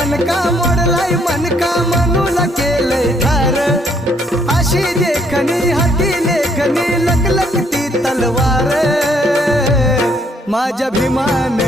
दणका मोडलाय मनका मनूला केलंय ठार अशी देखणी हाती लेखणी लकलकती तलवार माझ्या भीमान